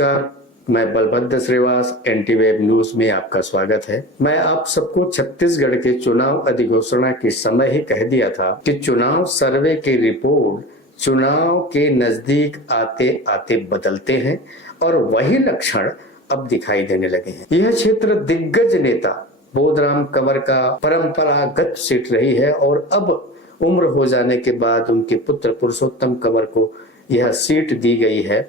नमस्कार, मैं बलभद्र श्रीवास, एनटीवेब न्यूज में आपका स्वागत है। मैं आप सबको छत्तीसगढ़ के चुनाव अधिघोषणा के समय ही कह दिया था कि चुनाव सर्वे की रिपोर्ट चुनाव के नजदीक आते आते बदलते हैं और वही लक्षण अब दिखाई देने लगे हैं। यह क्षेत्र दिग्गज नेता बोधराम कंवर का परंपरागत सीट रही है और अब उम्र हो जाने के बाद उनके पुत्र पुरुषोत्तम कंवर को यह सीट दी गई है।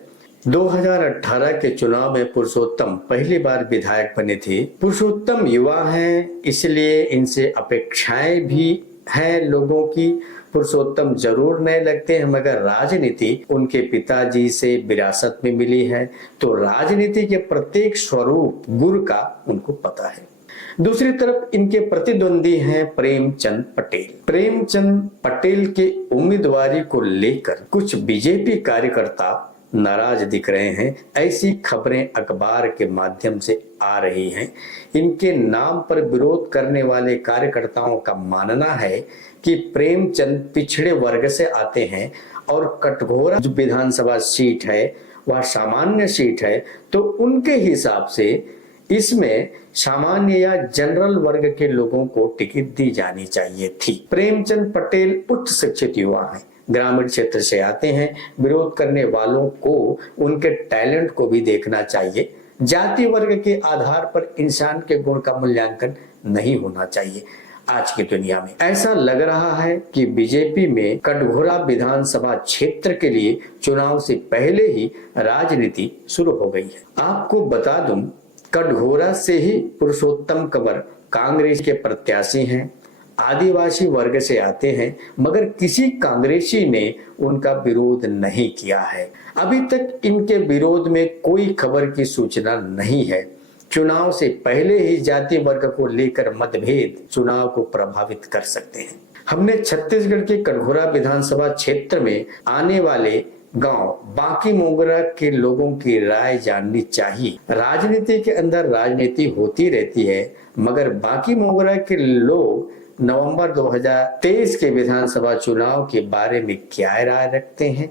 2018 के चुनाव में पुरुषोत्तम पहली बार विधायक बने थे। पुरुषोत्तम युवा हैं, इसलिए इनसे अपेक्षाएं भी हैं लोगों की। पुरुषोत्तम जरूर नए लगते हैं, मगर राजनीति उनके पिताजी से विरासत में मिली है, तो राजनीति के प्रत्येक स्वरूप गुर का उनको पता है। दूसरी तरफ इनके प्रतिद्वंदी हैं प्रेमचंद पटेल। प्रेमचंद पटेल के उम्मीदवारी को लेकर कुछ बीजेपी कार्यकर्ता नाराज दिख रहे हैं। ऐसी खबरें अखबार के माध्यम से आ रही हैं। इनके नाम पर विरोध करने वाले कार्यकर्ताओं का मानना है कि प्रेमचंद पिछड़े वर्ग से आते हैं और कटघोरा जो विधानसभा सीट है वह सामान्य सीट है, तो उनके हिसाब से इसमें सामान्य या जनरल वर्ग के लोगों को टिकट दी जानी चाहिए थी। प्रेमचंद पटेल उच्च शिक्षित युवा हैं, ग्रामीण क्षेत्र से आते हैं। विरोध करने वालों को उनके टैलेंट को भी देखना चाहिए। जाति वर्ग के आधार पर इंसान के गुण का मूल्यांकन नहीं होना चाहिए। आज की दुनिया में ऐसा लग रहा है कि बीजेपी में कटघोरा विधानसभा क्षेत्र के लिए चुनाव से पहले ही राजनीति शुरू हो गई है। आपको बता दूं, कटघोरा से ही पुरुषोत्तम कंवर कांग्रेस के प्रत्याशी हैं। आदिवासी वर्ग से आते हैं, मगर किसी कांग्रेसी ने उनका विरोध नहीं किया है। अभी तक इनके विरोध में कोई खबर की सूचना नहीं है। चुनाव से पहले ही जाति वर्ग को लेकर मतभेद चुनाव को प्रभावित कर सकते हैं। हमने छत्तीसगढ़ के कटघोरा विधानसभा क्षेत्र में आने वाले गांव बाकी मोगरा के लोगों की राय जाननी चाहिए। राजनीति के अंदर राजनीति होती रहती है, मगर बाकी मोगरा के लोग नवंबर 2023 के विधानसभा चुनाव के बारे में क्या राय रखते हैं,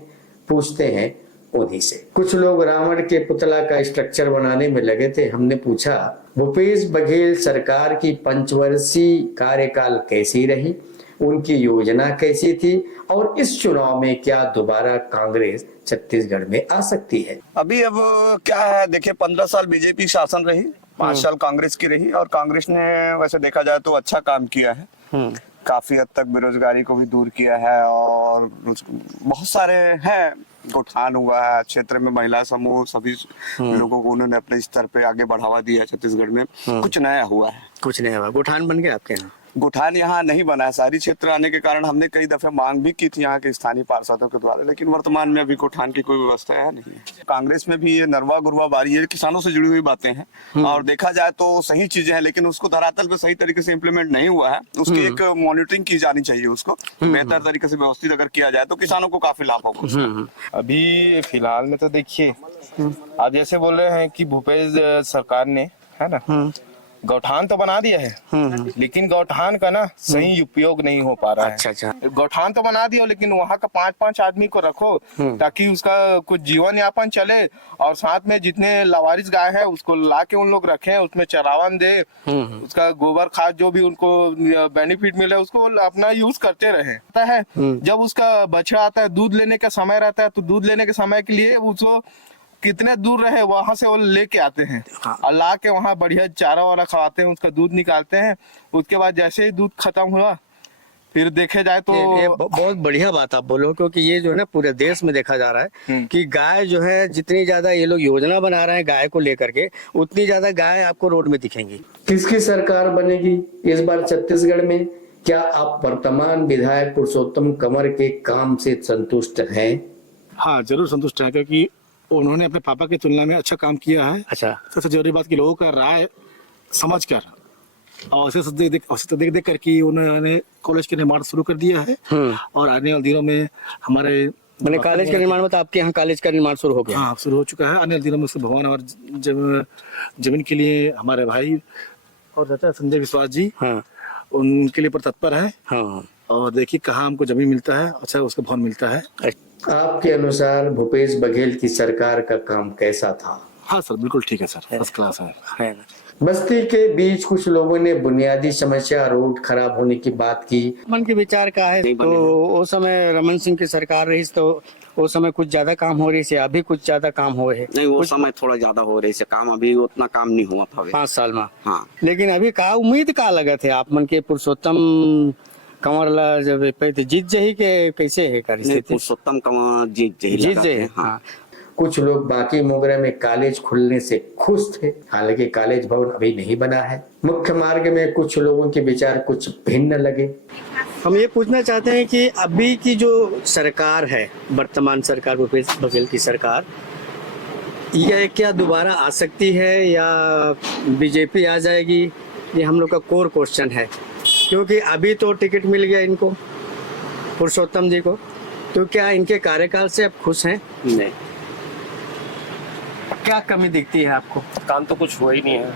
पूछते हैं उन्हीं से। कुछ लोग रावण के पुतला का स्ट्रक्चर बनाने में लगे थे। हमने पूछा, भूपेश बघेल सरकार की पंचवर्षीय कार्यकाल कैसी रही, उनकी योजना कैसी थी और इस चुनाव में क्या दोबारा कांग्रेस छत्तीसगढ़ में आ सकती है? अब क्या है, देखिए 15 साल बीजेपी शासन रही, 5 साल कांग्रेस की रही और कांग्रेस ने वैसे देखा जाए तो अच्छा काम किया है। काफी हद तक बेरोजगारी को भी दूर किया है और बहुत सारे हैं, गौठान हुआ है क्षेत्र में, महिला समूह सभी लोगों को उन्होंने अपने स्तर पे आगे बढ़ावा दिया है। छत्तीसगढ़ में कुछ नया हुआ है। कुछ नया हुआ। गौठान बन गया आपके यहाँ? गौठान यहाँ नहीं बना है। शहरी क्षेत्र आने के कारण हमने कई दफे मांग भी की थी यहाँ के स्थानीय पार्षदों के द्वारा, लेकिन वर्तमान में अभी गौठान की कोई व्यवस्था है नहीं है। कांग्रेस में भी ये नरवा गुरवा बारी है, किसानों से जुड़ी हुई बातें हैं और देखा जाए तो सही चीजें हैं, लेकिन उसको धरातल पे सही तरीके से इम्प्लीमेंट नहीं हुआ है। उसकी एक मॉनिटरिंग की जानी चाहिए, उसको बेहतर तरीके से व्यवस्थित अगर किया जाए तो किसानों को काफी लाभ होगा। अभी फिलहाल में तो देखिए, आज जैसे बोल रहे हैं कि भूपेश सरकार ने, है ना, गौठान तो बना दिया है, लेकिन गौठान का ना सही उपयोग नहीं हो पा रहा है। अच्छा। गौठान तो बना दिया, लेकिन वहाँ का 5-5 आदमी को रखो ताकि उसका कुछ जीवन यापन चले, और साथ में जितने लावारिस गाय है उसको ला के उन लोग रखें, उसमें चरावन दे, उसका गोबर खाद जो भी उनको बेनिफिट मिले उसको अपना यूज करते रहे। है जब उसका बछड़ा आता है, दूध लेने का समय रहता है, तो दूध लेने के समय के लिए उसको कितने दूर रहे वहां से वो लेके आते हैं और ला के वहाँ बढ़िया चारा वारा खवाते हैं, उसका दूध निकालते हैं। उसके बाद जैसे ही दूध खत्म हुआ फिर देखे जाए तो ये बहुत बढ़िया बात आप बोलो, क्योंकि ये जो है ना पूरे देश में देखा जा रहा है कि गाय जो है, जितनी ज्यादा ये लोग योजना बना रहे हैं गाय को लेकर के, उतनी ज्यादा गाय आपको रोड में दिखेंगी। किसकी सरकार बनेगी इस बार छत्तीसगढ़ में? क्या आप वर्तमान विधायक पुरुषोत्तम कंवर के काम से संतुष्ट हैं? हाँ, जरूर संतुष्ट है, क्योंकि उन्होंने अपने पापा की तुलना में अच्छा काम किया है। अच्छा। सबसे जरूरी बात कि लोगों का राय समझ कर और देख देख कर कि उन्होंने कॉलेज का निर्माण शुरू कर दिया है और आने वाले दिनों में हमारे मैंने कॉलेज का निर्माण, मतलब आपके यहाँ कॉलेज का निर्माण शुरू हो गया? हाँ, शुरू हो चुका है। आने वाले दिनों में उसके भवन और जमीन के लिए हमारे भाई और चाचा संजय विश्वास जी उनके लिए तत्पर है। और देखिए कहाँ हमको जमीन मिलता है, अच्छा उसका भवन मिलता है। आपके अनुसार भूपेश बघेल की सरकार का काम कैसा था? हाँ सर, बिल्कुल ठीक है सर, फर्स्ट क्लास है। बस्ती के बीच कुछ लोगों ने बुनियादी समस्या रोड खराब होने की बात की। मन के विचार का है तो वो समय रमन सिंह की सरकार रही तो वो समय कुछ ज्यादा काम हो रही है, अभी कुछ ज्यादा काम हो रहे नहीं, वो समय थोड़ा ज्यादा हो रही है काम, अभी उतना काम नहीं हुआ था 5 साल में। हाँ, लेकिन अभी का उम्मीद का लगा थे आप मन के पुरुषोत्तम कंवर ला जब पे तो जीत जही के कैसे है नहीं, परिस्थिति? पुरुषोत्तम कंवर जीत जे हाँ। कुछ लोग बाकी मोगरा में कॉलेज खुलने से खुश थे, हालांकि कॉलेज भवन अभी नहीं बना है। मुख्य मार्ग में कुछ लोगों के विचार कुछ भिन्न लगे। हम ये पूछना चाहते हैं कि अभी की जो सरकार है, वर्तमान सरकार भूपेश बघेल की सरकार, ये क्या दोबारा आ सकती है या बीजेपी आ जाएगी? ये हम लोग का कोर क्वेश्चन है, क्योंकि अभी तो टिकट मिल गया इनको, पुरुषोत्तम जी को, तो क्या इनके कार्यकाल से आप खुश हैं? नहीं, क्या कमी दिखती है आपको? काम तो कुछ हुआ ही नहीं है।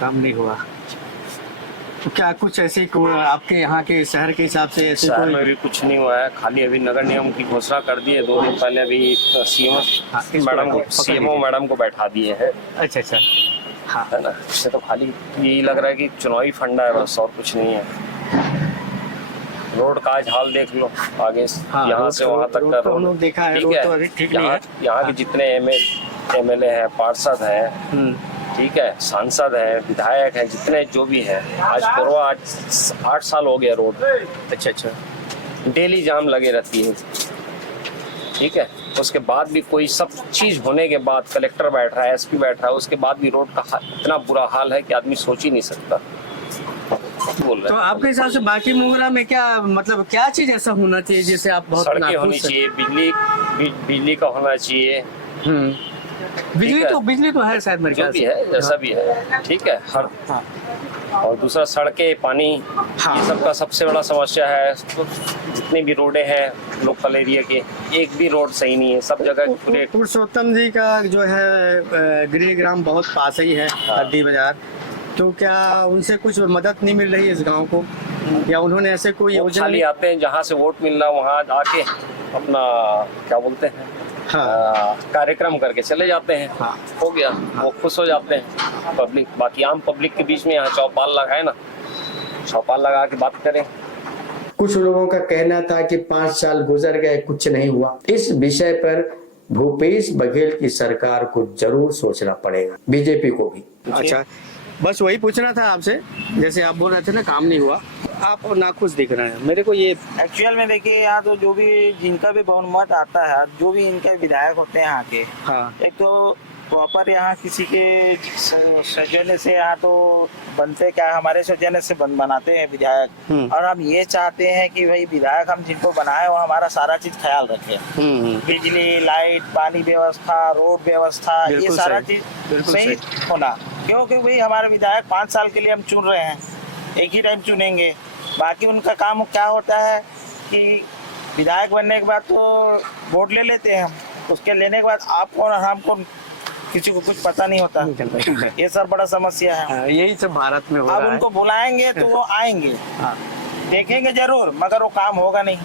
काम नहीं हुआ तो क्या कुछ ऐसे आपके यहाँ के शहर के हिसाब से ऐसे शहर कोई? में भी कुछ नहीं हुआ है, खाली अभी नगर निगम की घोषणा कर दी है 2 दिन पहले। अभी सीएमओ मैडम को बैठा दिए हैं, अच्छा अच्छा, हाँ है ना। इससे तो खाली यही लग रहा है कि चुनावी फंडा है बस, और कुछ नहीं है। रोड का आज हाल देख लो, आगे हाँ, यहाँ से वहाँ तक का तो हम लोग देखा है, रोड तो अभी ठीक नहीं है। यहाँ के जितने एमएलए हैं, पार्षद हैं, ठीक है, सांसद है, विधायक है, जितने जो भी है, आज 8 साल हो गया रोड। अच्छा अच्छा, डेली जाम लगे रहती है, ठीक है। उसके बाद भी कोई सब चीज होने के बाद कलेक्टर बैठ रहा है, एसपी बैठ रहा है, उसके बाद भी रोड का इतना बुरा हाल है कि आदमी सोच ही नहीं सकता। बोल रहे तो आपके हिसाब से बाकी मोगरा में क्या मतलब क्या चीज ऐसा होना चाहिए जिससे आप बहुत सड़कें नाखुश होनी हैं? चाहिए, बिजली का होना चाहिए, बिजली तो है शायद मेरे जो ख्याल भी से। है जैसा भी है, ठीक है। हर हाँ। और दूसरा सड़कें, पानी, ये सब का सबसे बड़ा समस्या है। तो जितनी भी रोडें हैं लोकल एरिया के, एक भी रोड सही नहीं है, सब जगह पूरे। पुरुषोत्तम जी का जो है गृहग्राम बहुत पास ही है, हड्डी बाजार, तो क्या उनसे कुछ मदद नहीं मिल रही है इस गांव को, या उन्होंने ऐसे कोई वो योजना? खाली आते हैं जहाँ से वोट मिलना वहाँ आके अपना क्या बोलते हैं, कार्यक्रम करके चले जाते हैं। हाँ। हो गया, वो खुश हो जाते हैं पब्लिक। बाकी आम पब्लिक के बीच में यहाँ चौपाल लगाए ना, चौपाल लगा के बात करें। कुछ लोगों का कहना था कि 5 साल गुजर गए, कुछ नहीं हुआ। इस विषय पर भूपेश बघेल की सरकार को जरूर सोचना पड़ेगा, बीजेपी को भी। अच्छा, बस वही पूछना था आपसे, जैसे आप बोल रहे थे ना काम नहीं हुआ, आप नाखुश दिख रहे हैं मेरे को। ये एक्चुअल में देखिए, यहाँ तो जो भी जिनका भी बहुमत आता है, जो भी इनके विधायक होते हैं यहाँ के, हाँ, एक तो प्रॉपर यहाँ किसी के सौजन्य से यहाँ तो बनते क्या, हमारे सौजन्य से बनाते हैं विधायक। और हम ये चाहते हैं कि भाई विधायक हम जिनको बनाए वो हमारा सारा चीज ख्याल रखे, बिजली, लाइट, पानी व्यवस्था, रोड व्यवस्था, ये सारा चीज सही होना। क्योंकि भाई हमारे विधायक 5 साल के लिए हम चुन रहे हैं, एक ही टाइम चुनेंगे। बाकी उनका काम क्या होता है कि विधायक बनने के बाद तो वोट ले लेते हैं हम, उसके लेने के बाद आपको और हमको किसी को कुछ पता नहीं होता। ये सब बड़ा समस्या है, यही सब भारत में हो रहा अब है। उनको बुलाएंगे तो वो आएंगे, देखेंगे जरूर, मगर वो काम होगा नहीं।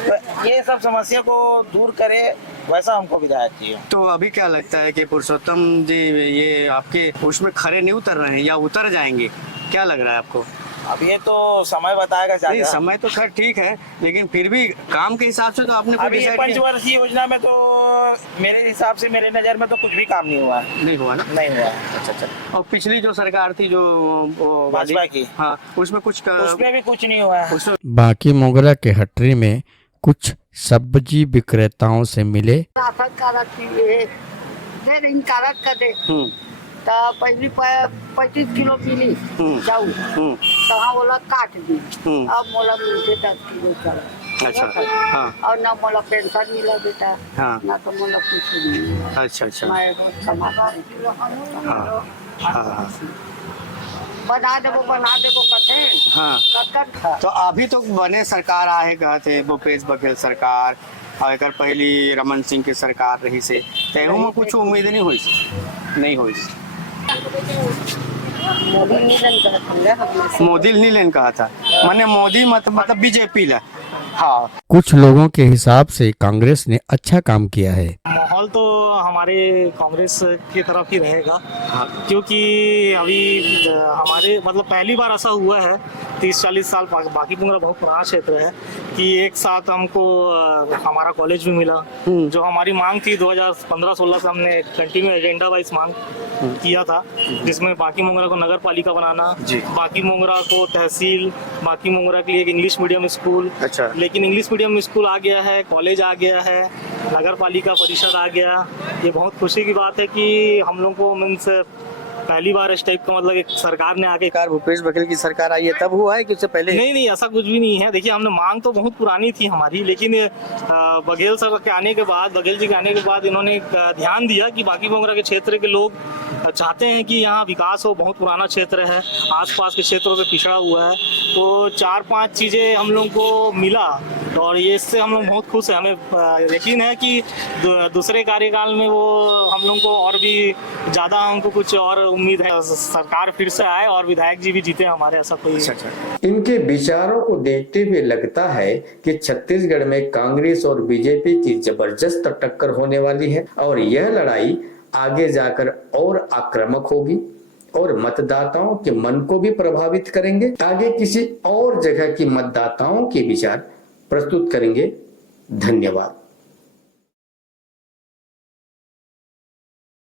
तो ये सब समस्या को दूर करे, वैसा हमको विधायक चाहिए। तो अभी क्या लगता है कि पुरुषोत्तम जी ये आपके उसमें खरे नहीं उतर रहे हैं या उतर जाएंगे, क्या लग रहा है आपको? अब ये तो समय बताएगा। नहीं, समय तो खैर ठीक है, लेकिन फिर भी काम के हिसाब से तो आपने अभी ये पंचवर्षीय योजना में तो मेरे हिसाब से, मेरे नजर में तो कुछ भी काम नहीं हुआ है। नहीं हुआ ना? नहीं हुआ। अच्छा। और पिछली जो सरकार थी जो भाजपा की, हाँ, उसमें कुछ उसमें भी कुछ नहीं हुआ है। बाकी मोगरा के हटरी में कुछ सब्जी विक्रेताओं से मिले। राशन कार्ड दे रही, कार्ड का दे तो पहली 25 किलो मिली जाऊ, तो बोला काट दी, अब मोला मिलते 10 किलो चला। अच्छा, हाँ। और ना मोला पेंशन मिला बेटा, हाँ। ना तो मोला कुछ नहीं मिला। अच्छा अच्छा, मैं रोज कमाता बना देबो कथे। हाँ। तो अभी तो बने सरकार आए कहते भूपेश बघेल सरकार, और एक पहली रमन सिंह की सरकार रही से, तेहू में कुछ उम्मीद नहीं हुई, नहीं हुई। मोदी नहीं लेन कहा था, मैंने मोदी मतलब बीजेपी ला, हाँ, कुछ लोगों के हिसाब से कांग्रेस ने अच्छा काम किया है। माहौल तो हमारे कांग्रेस की तरफ ही रहेगा, क्योंकि अभी हमारे मतलब पहली बार ऐसा हुआ है 30-40 साल, बाकी पूरा बहुत पुराना क्षेत्र है कि एक साथ हमको हमारा कॉलेज भी मिला। जो हमारी मांग थी 2015-16 से हमने कंटिन्यू एजेंडा वाइज मांग किया था, जिसमें बाकी मोंगरा को नगर पालिका बनाना, बाकी मोंगरा को तहसील, बाकी मोंगरा के लिए एक इंग्लिश मीडियम स्कूल। अच्छा। लेकिन इंग्लिश मीडियम स्कूल आ गया है, कॉलेज आ गया है, नगर पालिका परिषद आ गया। ये बहुत खुशी की बात है कि हम लोग को मीन्स पहली बार इस टाइप का मतलब एक सरकार ने आके। भूपेश बघेल की सरकार आई है तब हुआ है कि उससे पहले? नहीं, ऐसा कुछ भी नहीं है। देखिए, हमने मांग तो बहुत पुरानी थी हमारी, लेकिन बघेल सर के आने के बाद, बघेल जी के आने के बाद इन्होंने ध्यान दिया कि बाकी मोंगरा के क्षेत्र के लोग चाहते हैं कि यहाँ विकास हो। बहुत पुराना क्षेत्र है, आसपास के क्षेत्रों से पिछड़ा हुआ है, तो 4-5 चीजें हम लोग को मिला और ये इससे हम लोग बहुत खुश हैं। हमें यकीन है कि दूसरे कार्यकाल में वो हम लोग को और भी ज्यादा, हमको कुछ और उम्मीद है सरकार फिर से आए और विधायक जी भी जीते हमारे, ऐसा कोई। इनके विचारों को देखते हुए लगता है कि छत्तीसगढ़ में कांग्रेस और बीजेपी की जबरदस्त टक्कर होने वाली है और यह लड़ाई आगे जाकर और आक्रामक होगी और मतदाताओं के मन को भी प्रभावित करेंगे। आगे किसी और जगह की मतदाताओं के विचार प्रस्तुत करेंगे। धन्यवाद।